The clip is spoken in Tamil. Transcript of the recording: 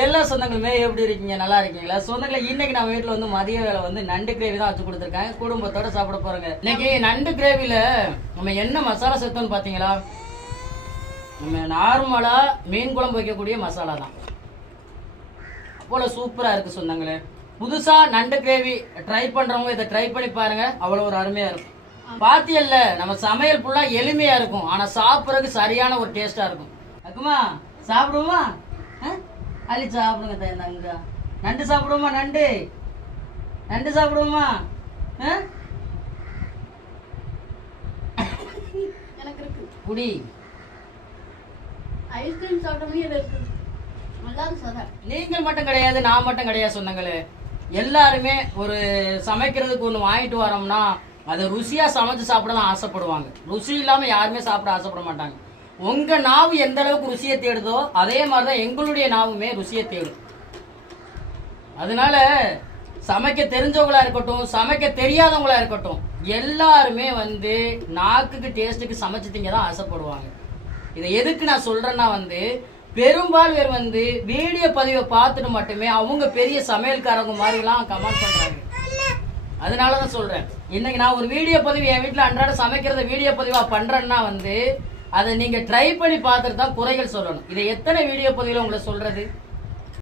எல்லா சொந்தங்களுமே எப்படி இருக்கீங்க? நல்லா இருக்கீங்களா? சொந்தங்களை இன்னைக்கு நம்ம வீட்டுல வந்து மதிய வேலை வந்து நண்டு கிரேவி தான் வச்சு கொடுத்துருக்காங்க. குடும்பத்தோட சாப்பிட போறோங்க. இன்னைக்கு நண்டு கிரேவில நம்ம என்ன மசாலா சேர்த்தோம்னு பாத்தீங்களா? நம்ம நார்மலா மீன் குழம்பு வைக்கக்கூடிய மசாலா தான். அவ்வளவு சூப்பரா இருக்கு சொந்தங்களே. புதுசா நண்டு கிரேவி ட்ரை பண்றவங்க இதை ட்ரை பண்ணி பாருங்க. அவ்வளவு ஒரு அருமையா இருக்கும். பாத்தியல்ல நம்ம சமையல் ஃபுல்லா எளிமையா இருக்கும். ஆனா சாப்பிடறதுக்கு சரியான ஒரு டேஸ்டா இருக்கும். அக்குமா சாப்பிடுவோமா? அள்ளி சாப்பிடுங்க தயந்தாங்க. நண்டு சாப்பிடுவோமா? நண்டு நண்டு சாப்பிடுவோமா? எனக்கு இருக்கு குடி. ஐஸ்கிரீம் சாப்பிட்டோம்னே இருக்கு. நல்லா இருக்கு. நீங்கள் மட்டும் கிடையாது, நான் மட்டும் கிடையாது சொந்தங்களே. எல்லாருமே ஒரு சமைக்கிறதுக்கு ஒன்று வாங்கிட்டு வரோம்னா அதை ருசியா சமைச்சு சாப்பிட தான் ஆசைப்படுவாங்க. ருசி இல்லாம யாருமே சாப்பிட ஆசைப்பட மாட்டாங்க. உங்க நாவு எந்த அளவுக்கு ருசியை தேடுதோ அதே மாதிரிதான் எங்களுடைய நாவுமே ருசியை தேடும். அதனால சமைக்க தெரிஞ்சவங்களா இருக்கட்டும், சமைக்க தெரியாதவங்களா இருக்கட்டும், எல்லாருமே வந்து நாக்குக்கு டேஸ்ட்டுக்கு சமைச்சு திங்க தான் ஆசைப்படுவாங்க. இதை எதுக்கு நான் சொல்றேன்னா பெரும்பாலும் பேர் வீடியோ பதிவை பார்த்துட்டு மட்டுமே அவங்க பெரிய சமையல்காரங்க மாதிரிலாம் கமெண்ட் பண்றாங்க. அதனாலதான் சொல்றேன், இன்னைக்கு நான் ஒரு வீடியோ பதிவு என் வீட்டுல அன்றாட சமைக்கிறத வீடியோ பதிவா பண்றேன்னா அதை நீங்க ட்ரை பண்ணி பார்த்துட்டு தான் குறைகள் சொல்லணும். இதை எத்தனை வீடியோ பதிவுல உங்களை சொல்றது?